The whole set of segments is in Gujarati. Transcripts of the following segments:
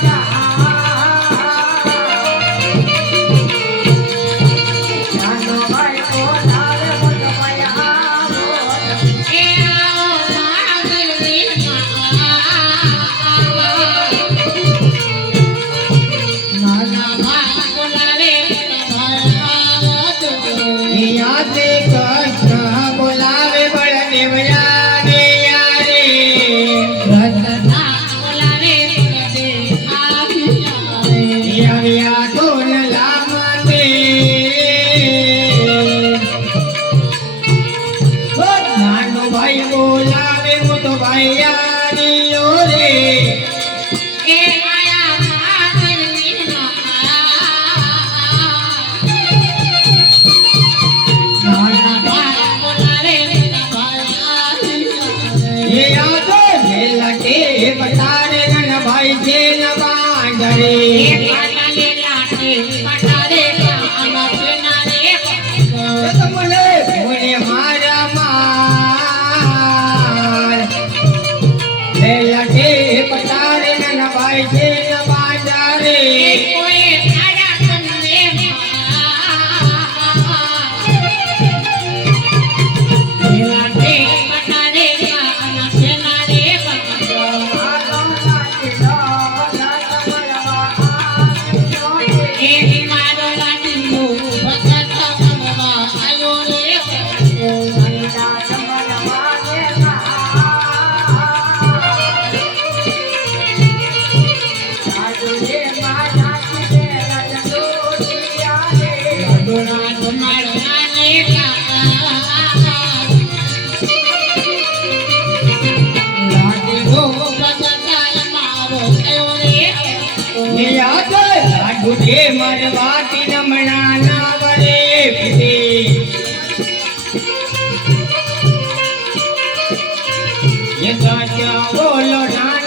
Yeah. Yeah. હે મરવાતી નમણા ના વરે પીધે. યથા બોલો ના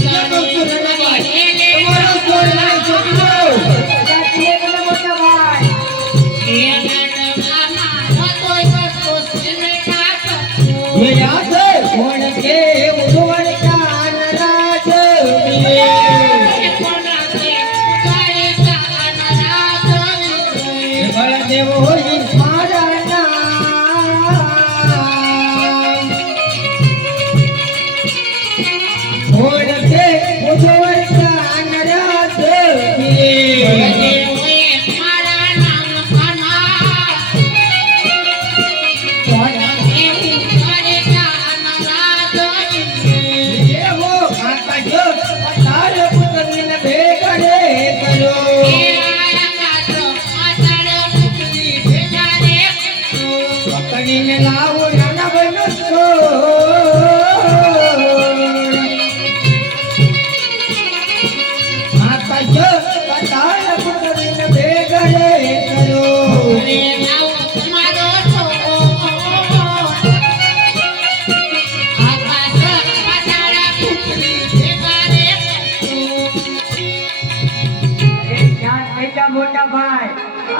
Thank you.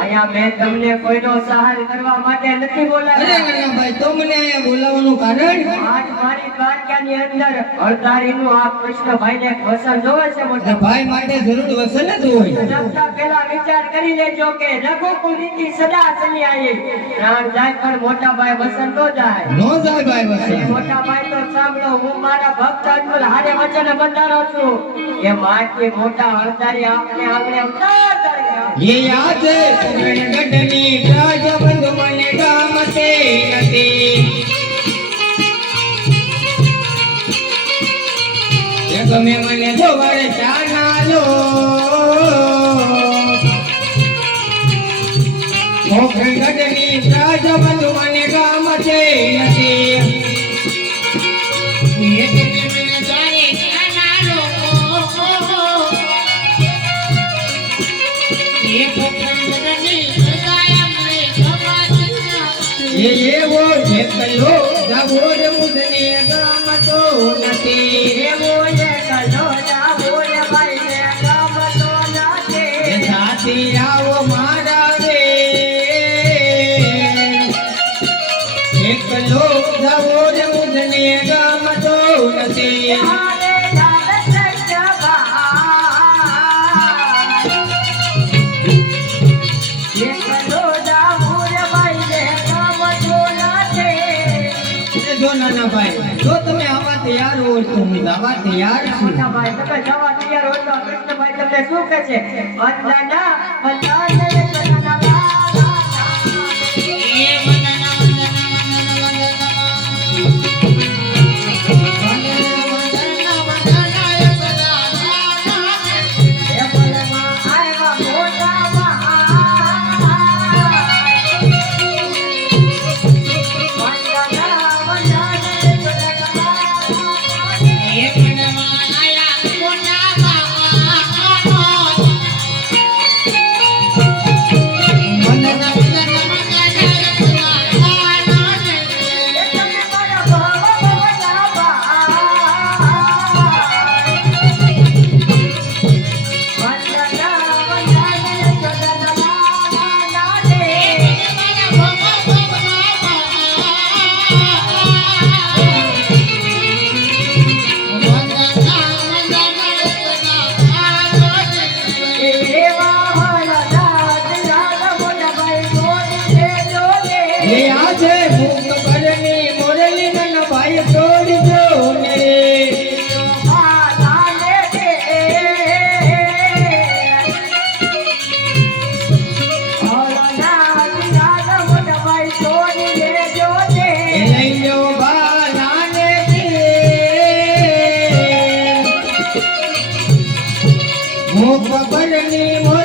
અહીંયા મેં તમને કોઈનો સહાય કરવા માટે નથી અરે બોલાવ્યા નાના ભાઈ તો મને અહીંયા બોલાવવાનું કારણ આજ મારી દ્વારકાની અંદર હળદારીનું આ કૃષ્ણભાઈને એક વસન જોવે છે એટલે મોટા ભાઈ માટે જરૂર વસન જ હોય રસ્તા પહેલા વિચાર કરી લેજો કે રઘુકુળની સદા ચલી આવી પ્રાણ જાય પણ મોટા ભાઈ વસન નો જાય નો જાય ભાઈ વસન મોટા ભાઈ તો સાંભળો હું મારા ભક્ત અજમલ હારે વચન બંધારો છું એ માથી મોટા હળદારી આપને આંગણે ઉતાર કરી ये याद पुरण ગઢની રાજબંધ મને ગામતે નથી ગમે મને જોવર ગઢની રે મુદને ગમતો નથી એવો એકલો જાવો રે ભાઈ ને ગમતો નથી. સાથી મારા રે એકલો જાવો રે મુદને ગમતો ભાઈ, જો તમે આવા તૈયાર હો તો હું આવા તૈયાર છું. મોટા ભાઈ તમે જવા તૈયાર હોય તો કૃષ્ણભાઈ તમને શું કહે છે? અંજાના અંજાને சரணமான Mm-hmm.